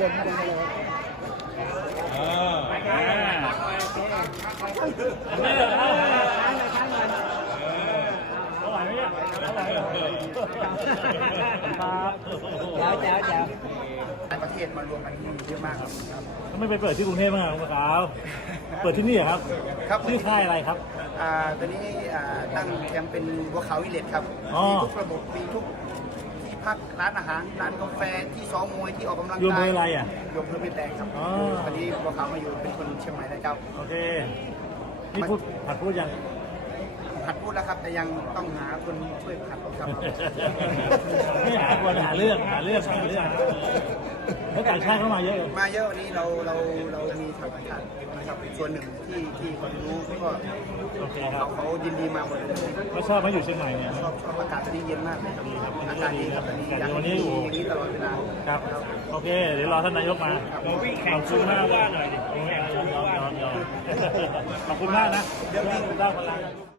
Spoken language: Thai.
บนมาเลยเอออ่าอันนี้เหรอค้างเลยค้างเลยเท่าไหร่เนี่ยเท่าไหร่ครับแจ๋วแจ๋วแจ๋วหลายประเทศมารวมกันที่นี่เยอะมากครับครับทำไมไปเปิดที่กรุงเทพบ้างอะคุณขาวเปิดที่นี่เหรอครับครับชื่อค่ายอะไรครับ อ่าตอนนี้อ่าตั้งแคมป์เป็นบัวขาววิลเลจครับอ๋อมีทุกระบบมีทุกที่ พักร้านอาหารร้านกาแฟที่ซ้อมมวยที่ออกกำลังกายอยู่อำเภออะไรอะอยู่อำเภอไม่แตงครับอ๋อ ตอนนี้บัวขาวมาอยู่เป็นคนเชียงใหม่แล้วเจ้าโอเคนี่พูดผัดพูดยัง หัดพูดแล้วครับแต่ยังต้องหาคนช่วยผัดครับ ไม่หาคนหาเรื่องหาเรื่องหาเรื่องแล้วต่างชาติเข้ามาเยอะเลยมาเยอะวันนี้เราเราเรา นะครับส่วนหนึ่งที่ที่คนรู้ก็โอเคครัเขาบเขายินดีมาหมดเลยก็ชอบไหมาอยู่เชียงใหม่เนี่ยชอบชอบอากาศตอนนี้เย็นมากเลยครับดีครับอากาศดีครับตอนนี้อยากวันนี้มีโอ้โหอย่างนี้ตลอดเวลาครับโอเคเดี๋ยวรอท่านนายกมาขอบคุณมากเลยขอบคุณมากนะเดี๋ยววิ่งสร้างพลัง